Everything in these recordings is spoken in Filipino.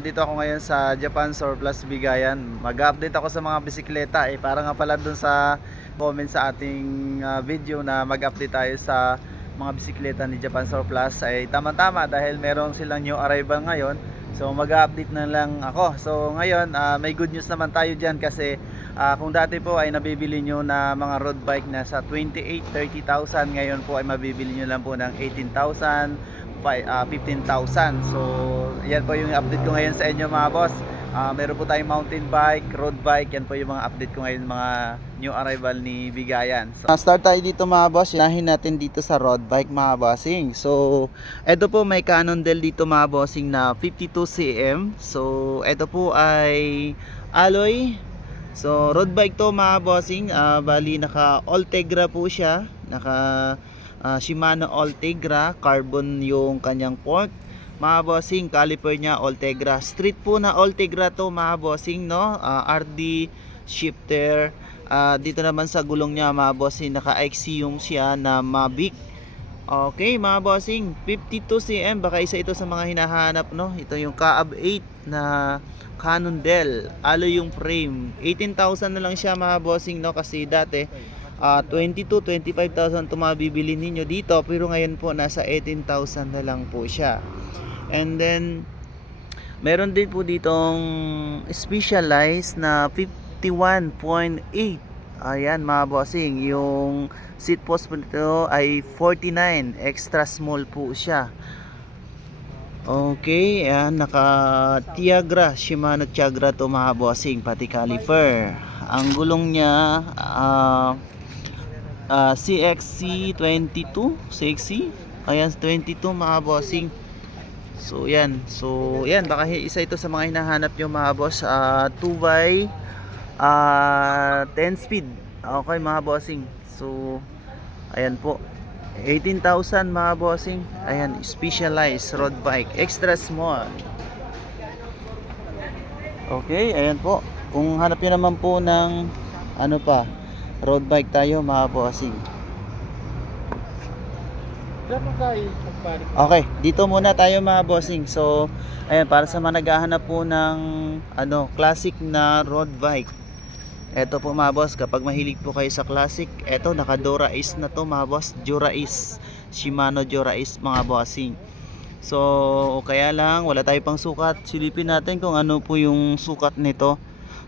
Dito ako ngayon sa Japan Surplus Bigayan. Mag-update ako sa mga bisikleta para nga pala dun sa comment sa ating video na mag-update tayo sa mga bisikleta ni Japan Surplus ay tama-tama dahil meron silang new arrival ngayon. So mag-update na lang ako. So ngayon may good news naman tayo diyan kasi kung dati po ay nabibili nyo na mga road bike na sa 28-30,000, ngayon po ay mabibili nyo lang po ng 18,000, 15,000. So yan po yung update ko ngayon sa inyo mga boss. Meron po tayong mountain bike, road bike. Yan po yung mga update ko ngayon, mga new arrival ni Bigayan. So start tayo dito mga boss. Unahin natin dito sa road bike mga bossing. So eto po may Cannondale dito mga bossing na 52 cm. So eto po ay alloy. So road bike to mga bossing. Bali naka Ultegra po siya. Naka Shimano Ultegra, carbon yung kanyang fork. Mga bossing, caliper niya Ultegra. Street po na Ultegra to mga bossing, no? RD shifter. Dito naman sa gulong niya mga bossing, naka-Axiom siya na Mavic. Okay mga bossing, 52 cm, baka isa ito sa mga hinahanap, no? Ito yung Kaab 8 na Cannondale, alloy yung frame. 18,000 na lang siya mga bossing, no? Kasi dati 22-25,000 ito mabibili ninyo dito, pero ngayon po nasa 18,000 na lang po siya. And then meron din po ditong specialized na 51.8. Ayan mga bossing, yung seat post po nito ay 49, extra small po siya. Okay, ayan, naka Tiagra, Shimano Tiagra to mga bossing, pati caliper. Ang gulong niya CXC22, CXC, ayan 22 mga bossing. So yan, baka isa ito sa mga hinahanap nyo mga boss. 2x 10 speed. Okay mga bossing. So ayan po, 18,000 mga bossing. Ayan, specialized road bike, extra small. Okay, ayan po. Kung hanap nyo naman po ng ano pa, road bike tayo mga bossing. Okay, dito muna tayo mga bossing. So ayan, para sa mga naghahanap po ng classic na road bike, eto po mga boss, kapag mahilig po kayo sa classic, eto naka Dura Ace na to mga boss. Dura Ace, Shimano Dura Ace mga bossing. So kaya lang wala tayo pang sukat. Silipin natin kung ano po yung sukat nito.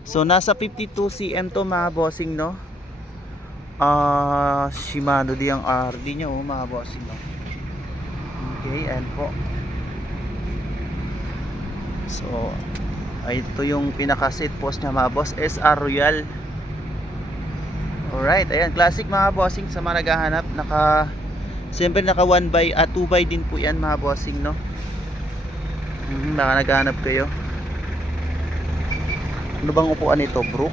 So nasa 52 cm to mga bossing, no? Shimano di ang RD nya mga bossing, no? Okay, ayan po. So ito yung pinaka seat post nya mga boss, SR Royal. Alright, ayan, classic mga bossing. Sa mga naghahanap, siyempre naka 1x at 2x din po yan mga bossing, no? Baka naghahanap kayo. Ano bang upuan ito? Brook?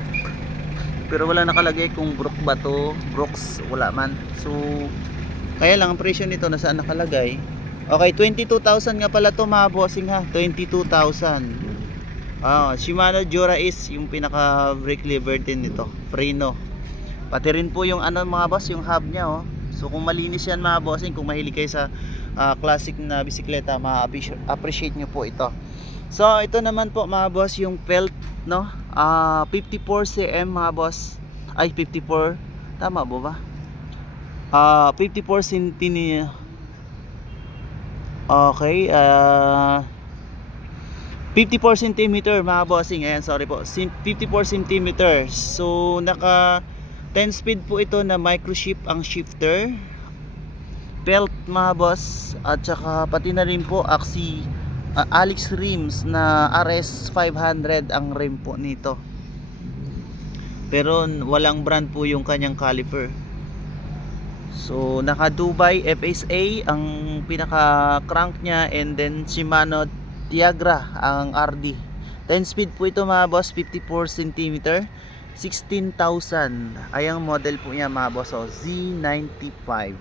Pero wala nakalagay kung Brook ba to, Brooks, wala man. So kaya lang ang presyo nito nasaan nakalagay. Okay, 22,000 nga pala to mga bossing ha. 22,000. Shimano Dura Ace yung pinaka brake lever din nito, Preno. Pati rin po yung mga boss, yung hub nya, oh. So kung malinis yan mga bossing, kung mahilig kayo sa classic na bisikleta, ma-appreciate nyo po ito. So ito naman po mga boss, yung felt, no? 54 cm mga boss. Ay 54, tama ba? 54 cm. Okay, 54 cm mga bossing. Ayan, sorry po, 54 cm. So naka 10 speed po ito na micro shift ang shifter, belt mga boss, at saka pati na rin po Alex rims na RS 500 ang rim po nito, pero walang brand po yung kanyang caliper. So naka Dubai FSA ang pinaka crank nya, and then Shimano Tiagra ang RD. 10 speed po ito mga boss, 54 cm, 16,000 ay ang model po niya mga boss, Z95.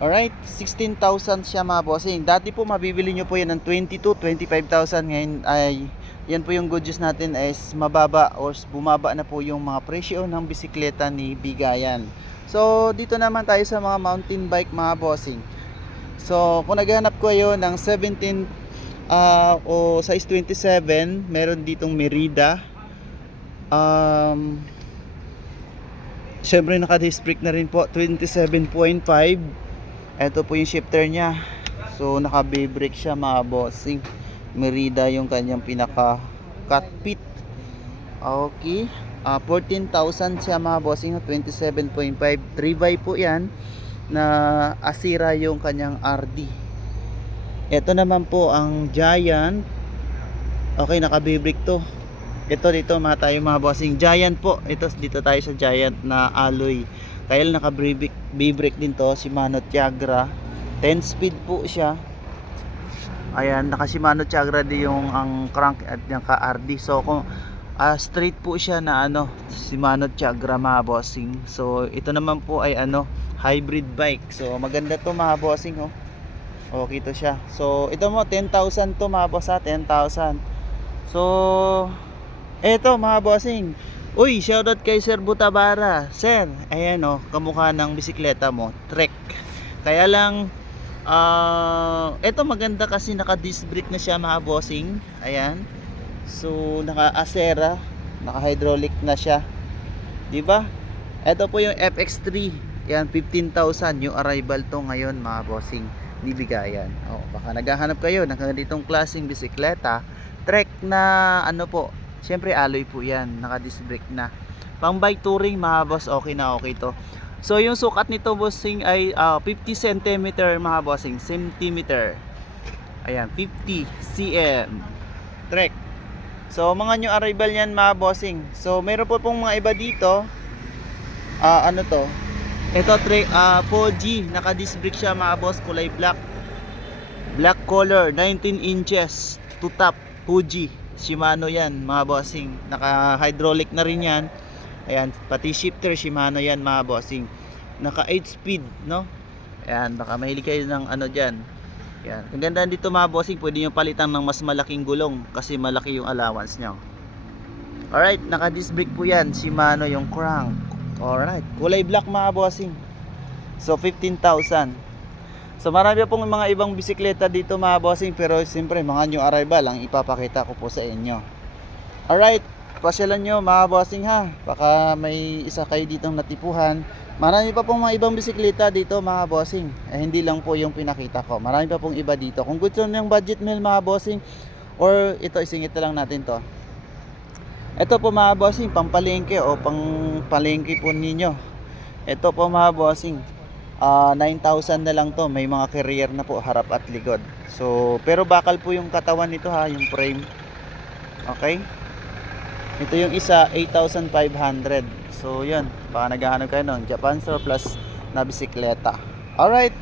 Alright, 16,000 siya mga bossing. Dati po mabibili nyo po yan ng 22-25,000. Ngayon ay yan po yung good news natin, is mababa or bumaba na po yung mga presyo ng bisikleta ni Bigayan. So dito naman tayo sa mga mountain bike mga bossing. So kung naghahanap ko kayo ng 17 o size 27, meron ditong Merida. Syempre naka-disc brake na rin po, 27.5. Ito po yung shifter niya. So naka B-brake siya mga bossing. Merida yung kanyang pinaka cockpit. Okay. 14,000 siya mga bossing, 27.5. 3x po yan na Asira yung kanyang RD. Ito naman po ang Giant. Okay, naka B-brake to. Ito dito mga bossing, Giant po. Ito dito tayo sa Giant na alloy. Kaya naka B-brake din to, Shimano Tiagra. 10 speed po siya. Ayan, naka Shimano Tiagra din yung ang crank at yung ka-RD. So kung straight po siya na Shimano Tiagra mga bossing. So ito naman po ay hybrid bike. So maganda to mga bossing, oh. Okay to siya. So ito mo 10,000 to mga boss, 10,000. So eto mga bossing. Uy, shoutout kay Sir Butabara. Sir, ayan kamukha ng bisikleta mo, Trek. Kaya lang eto maganda kasi naka disc brake na siya mga bossing. Ayan. So naka Asera, naka hydraulic na siya. 'Di ba? Ito po yung FX3. Yan 15,000 yung arrival to ngayon mga bossing. Bibigayan. Baka naghahanap kayo ng ganitong klaseng bisikleta, Trek na po. Siyempre alloy po 'yan, naka disc brake na. Pang bike touring mga boss, okay na okay to. So yung sukat nito bossing ay 50 cm mga bossing, centimeter. Ayan, 50 cm. Trek. So mga new arrival yan mga bossing. So meron po pong mga iba dito. To? Ito Trek 4G, naka disc brake siya mga boss, kulay black. Black color, 19 inches, 2 top, Fuji. Shimano yan mga bossing. Naka hydraulic na rin yan. Ayan, pati shifter Shimano yan mga bossing. Naka 8 speed, no? Ayan, baka mahilig kayo ng diyan. Ayan, ang ganda dito mga bossing, pwede nyo palitan ng mas malaking gulong kasi malaki yung allowance nyo. Alright, naka disc brake po yan, Shimano yung crank. Alright, kulay black mga bossing. So 15,000. So marami pong mga ibang bisikleta dito mga bossing, pero siyempre mga new arrival ang ipapakita ko po sa inyo. Alright, pasyalan nyo mga bossing ha. Baka may isa kayo ditong natipuhan. Marami pa pong mga ibang bisikleta dito mga bossing. Hindi lang po yung pinakita ko. Marami pa pong iba dito. Kung gusto nyo yung budget meal mga bossing, or ito isingit na lang natin to. Ito po mga bossing, pampalengke o pangpalengke po ninyo. Ito po mga bossing, 9,000 na lang to. May mga carrier na po, harap at likod. So, pero bakal po yung katawan nito ha, yung frame. Okay? Ito yung isa, 8,500. So, yun. Baka naghahanap kayo ng Japan surplus na bisikleta. Alright.